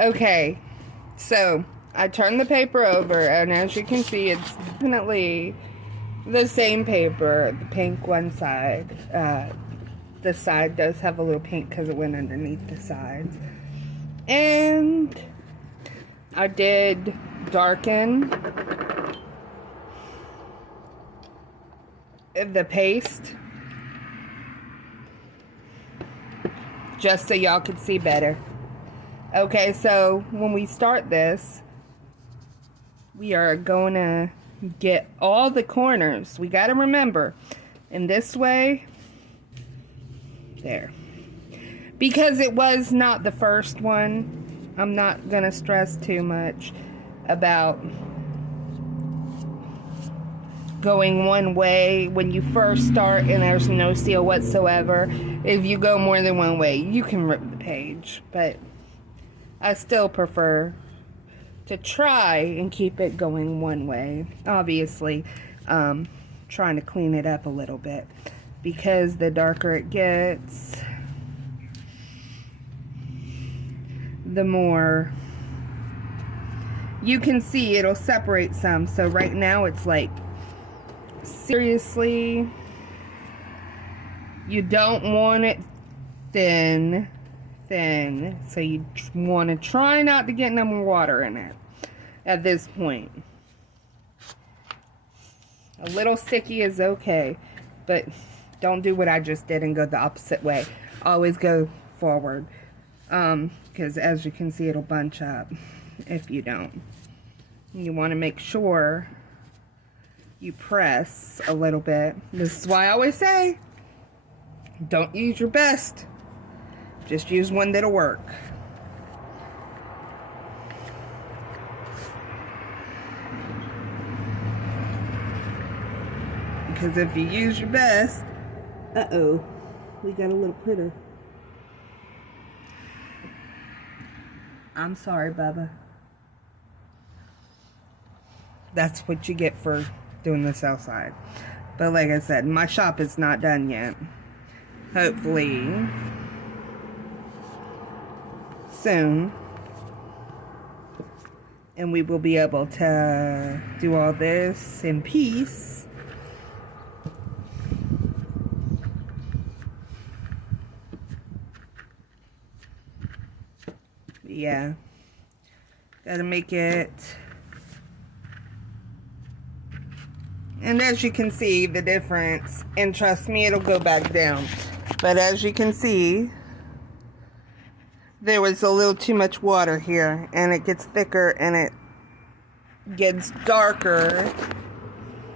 Okay, so I turned the paper over, and as you can see, it's definitely the same paper, the pink one side. The side does have a little pink because it went underneath the sides. And I did darken the paste just so y'all could see better. Okay, so when we start this, we are going to get all the corners. We got to remember, in this way, there. Because it was not the first one, I'm not going to stress too much about going one way when you first start and there's no seal whatsoever. If you go more than one way, you can rip the page, but I still prefer to try and keep it going one way. Obviously, trying to clean it up a little bit, because the darker it gets, the more you can see it'll separate some. So right now it's like, seriously, you don't want it thin, so you want to try not to get no more water in it at this point. A little sticky is okay, but don't do what I just did and go the opposite way. Always go forward, because as you can see, it'll bunch up if you don't. You want to make sure you press a little bit. This is why I always say, don't use your best. Just use one that'll work. Because if you use your best, uh-oh, we got a little critter. I'm sorry, Bubba. That's what you get for doing this outside. But like I said, my shop is not done yet. Hopefully soon, and we will be able to do all this in peace. Yeah, gotta make it. And as you can see the difference, and trust me, it'll go back down. But as you can see, there was a little too much water here, and it gets thicker and it gets darker.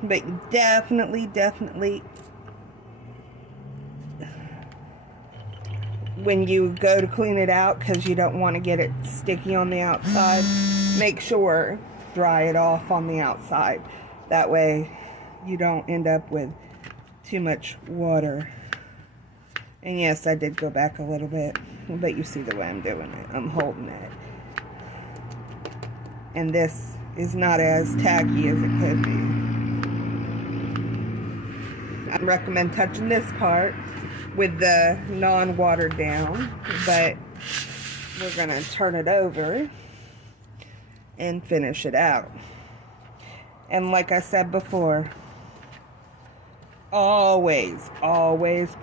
But definitely, when you go to clean it out, because you don't want to get it sticky on the outside, make sure dry it off on the outside. That way you don't end up with too much water. And yes, I did go back a little bit, but you see the way I'm doing it. I'm holding it. And this is not as tacky as it could be. I recommend touching this part with the non-watered down, but we're going to turn it over and finish it out. And like I said before, always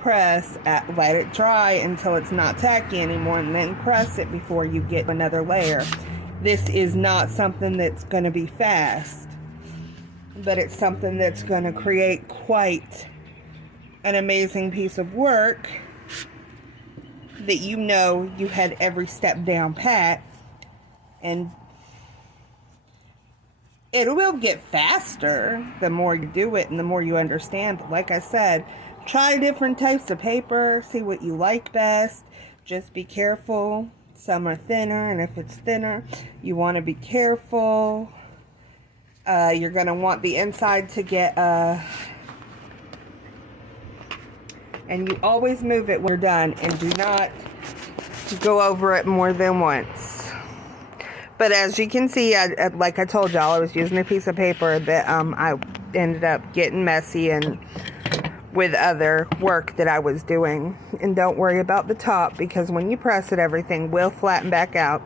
press, let it dry until it's not tacky anymore, and then press it before you get another layer. This is not something that's going to be fast, but it's something that's going to create quite an amazing piece of work that you know you had every step down pat, and it will get faster the more you do it and the more you understand. But like I said, try different types of paper, see what you like best. Just be careful. Some are thinner, and if it's thinner, you want to be careful. You're going to want the inside to get and you always move it when you're done, and do not go over it more than once. But as you can see, like I told y'all, I was using a piece of paper that I ended up getting messy and with other work that I was doing. And don't worry about the top, because when you press it, everything will flatten back out.